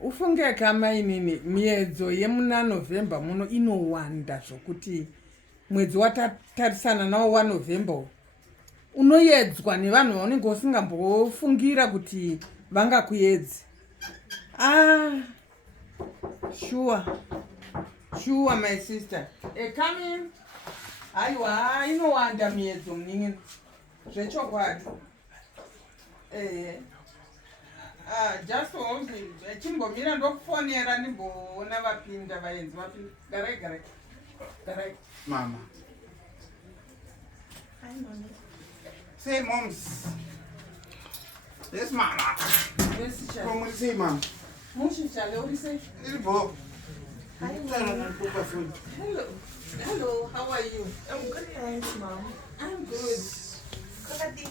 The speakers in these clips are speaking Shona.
Ufunge kama inini miedzo yemuna November muno inowanda zvokuti mwedzi watatarisana nawo wa November unoyedzwa nevanhu vaunenge usingambofungira kuti vangakuedzi. Sure my sister. Come in. Aiwa inowanda miedzo mningi zvechokwadi. Just hold me. Chimbomira ndokufonera ndimboona vapinda vaenzi vapinda. Garai. Mama. Hi, Mommy. Say, moms. Yes, Mama. Yes, Come Charlie. on, say, Mom. Mushi Charlie, what do you say? Little Bob. Hi, Mom. Hello, how are you? I'm good, thanks, Mom. I'm good.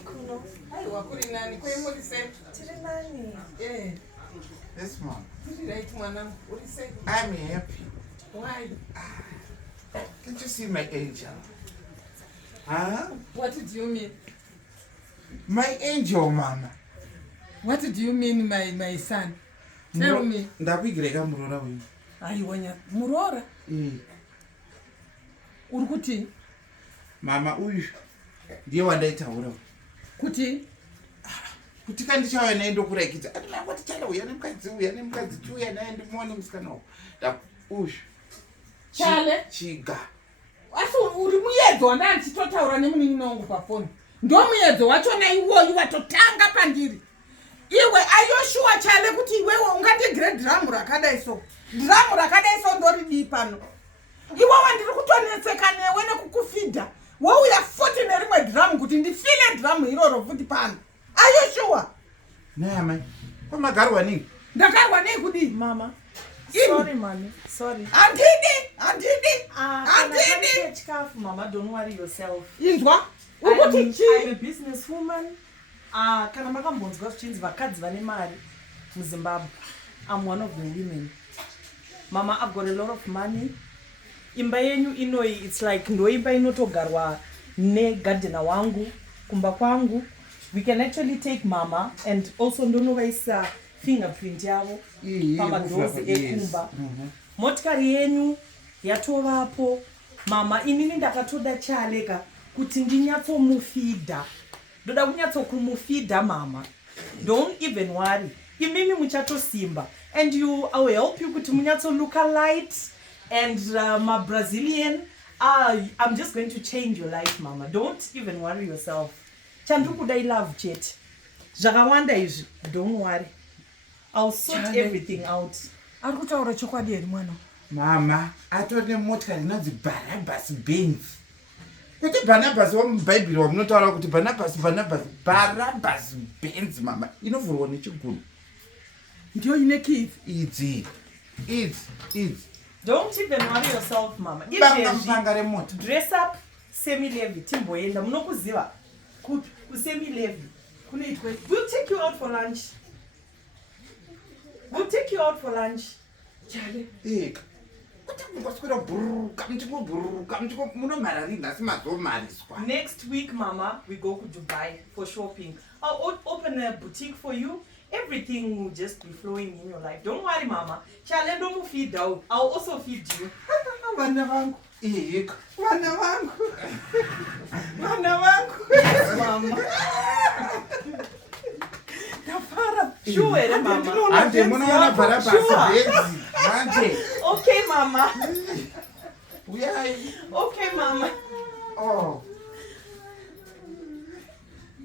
Kuno. Hi, wakuri nani? Kwa what do you say? Tirinani. Yeah. Yes, Mom. Right, manam. What do you say? I'm happy. Why? Can't you see my angel? Huh? What do you mean? My angel, Mama. What do you mean, my son? Tell me. Ndakwigireka murora wewe. Aiwanya murora. Urikuti? Mama uyu ndiye wandaitaura Kuti? kuti kandichauya naye ndokuraikidza ati mangoti chalauya nemukadzi chiuya naye ndimuone musikana wako uyu Chale? chiga Asi uri muyedzo wandanga ndichitotaura nemunin'ina wangu pafoni. Ndo muyedzo wachona iwoyu watotanga pandiri. Iwe ayoshuwa Chale kuti iwewe ungandigire dhiramu rakadai so. Dhiramu rakadai so ndoridi pano. Iwe wandiri kutonetseka newe nekukufidha. Wauya futi nerimwe dhiramu kuti ndifile dhiramu iroro futi pano. Ayoshuwa? naye amai kwamagarwa nini Ndakarwa nei kudi? Mama. Ini. Sorry, Mommy. Sorry. Andidi. Chikafu, Mama. Don't worry yourself. Inzwa? I'm Ukuti a chi? businesswoman. Kana makambonzwa kuchinzi vakadzi vane mari muZimbabwe. I'm one of the women. Mama, I've got a lot of money. Imba yenyu inoi, it's like ndo imba inotogarwa ne gardener wangu, kumba kwangu. We can actually take Mama and also ndonovaisa fingerprint yavo pamadhozi ekumba. Motikari yenyu yatovapo. Mama, inini ndakatoda Chaleka kuti ndinyatsomufidha. Ndoda kunyatsokumufidha Mama. Don't even worry. Imimi muchatosimba. And I will help you kuti munyatsoluka light and my Brazilian. I'm just going to change your life, Mama. Don't even worry yourself. Chandukuda I love chet. Zvakawanda izvi. Don't worry. I'll sort Chale. everything out. Ari kutaura chokwadi here mwana. mama atori nemotikari inonzi Barnabas Benz kuti Barnabas wamubhaibheri wamunotaura kuti Barnabas Benz mama inovhurwa nechigunu Ndiyo ine kids. idzi Don't even worry yourself, Mama. banga remota Dress up semi-levy. Timboenda. Munokuziva. Semi-levy. We'll take you out for lunch. Chale. eka kuti mungoswera bhururuka muchingobhururuka munomhara rini asi mazomhariswa Next week, Mama, we go to Dubai for shopping. I'll open a boutique for you. Everything will just be flowing in your life. Don't worry, Mama. Chale, don't feed out. I'll also feed you. Vana vangu. eka Vana vangu. Mama. Ndafara. Sure, Mama. ande munoona Barnabas Benz manje Okay, Mama. uyai Okay, Mama.